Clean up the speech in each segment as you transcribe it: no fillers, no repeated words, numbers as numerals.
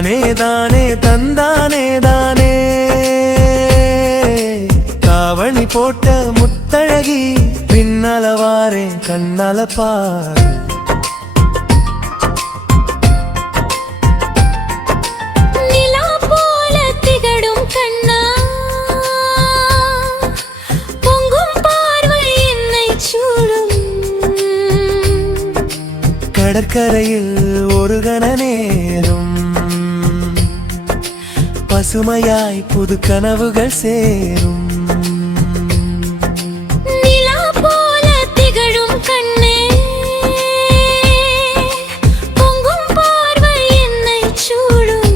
தானே தானே தந்தானே தானே தாவணி போட்ட முத்தழகி பின்னலவாரே கண்ணால பார் கடற்கரையில் ஒரு கண நேரம் பசுமையாய் புது கனவுகள் சேரும் நிலா போல திகழும் கண்ணே பொங்கும் பார்வை என்னை சூடும்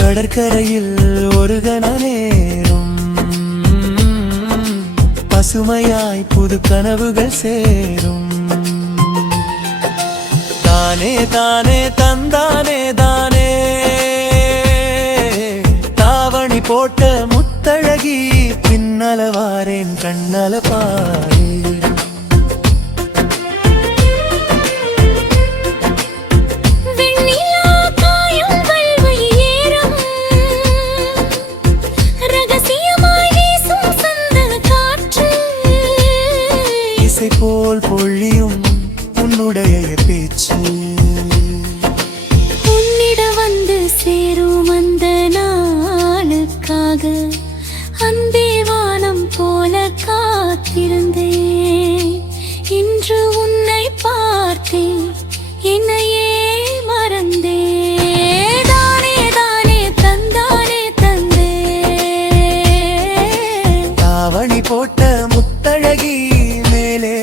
கடற்கரையில் ஒரு கண நேரம் பசுமையாய் புது கனவுகள் சேரும் தானே தானே தந்தானே தானே தாவணி போட்ட முத்தழகி பின்னலவாரேன் கண்ணல பாரு இசை போல் பொழியும் உன்னுடைய பேச்சு உன்னிட வந்து சேரும் அந்த நாளுக்காக அன்பே வானம் போல காத்திருந்தேன். இன்று உன்னை பார்த்தேன், என்னையே மறந்தேன். தானே தானே தந்தானே தந்தே தாவணி போட்ட முத்தழகி மேலே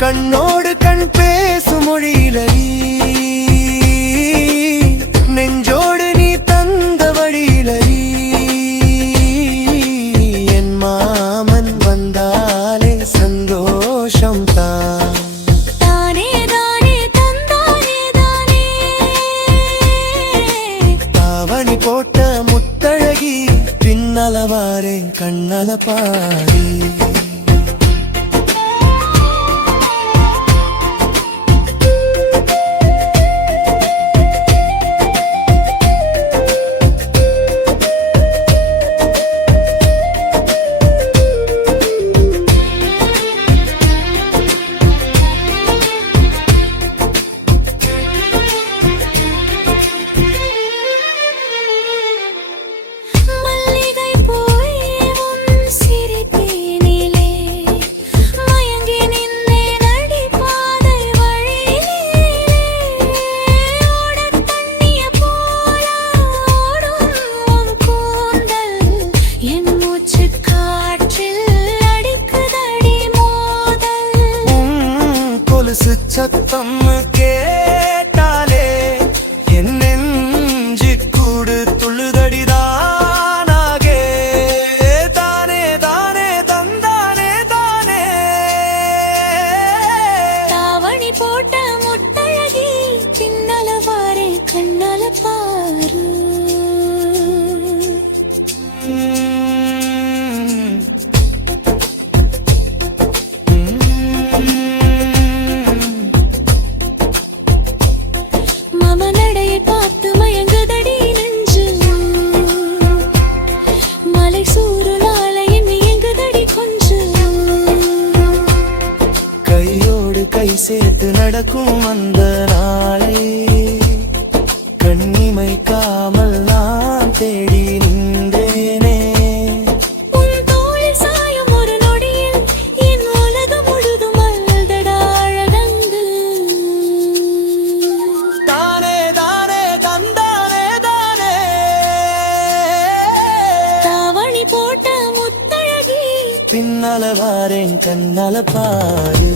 கண்ணோடு கண் பேசும் மொழியிலி நெஞ்சோடு நீ தந்த வழியிலி என் மாமன் வந்தாலே சந்தோஷம் தான். தானே தானே தந்தானே தானே தாவணி போட்ட முத்தழகி பின்னலவாரே கண்ணல பாடி சத்தம் கேட்டாலே என் நெஞ்சு கூடு துள்ளுதடிதானாகே. தானே தானே தந்தானே தானே தாவணி போட்ட முத்தழகி பின்னலவாரே கண்ணல பாரு. கை சேர்த்து நடக்கும் அந்த நாளை கண்ணிமைக்காமல் நான் தேடி நின்றேனே. உன் தோளில் சாயும் ஒரு நொடியில் என் உலகம் முழுதும் அழுதடா அழகங்கு. தானே தானே தந்தானே தானே தாவணி போட்ட முத்தழகி பின்னல வாரேன் கண்ணல பாரு.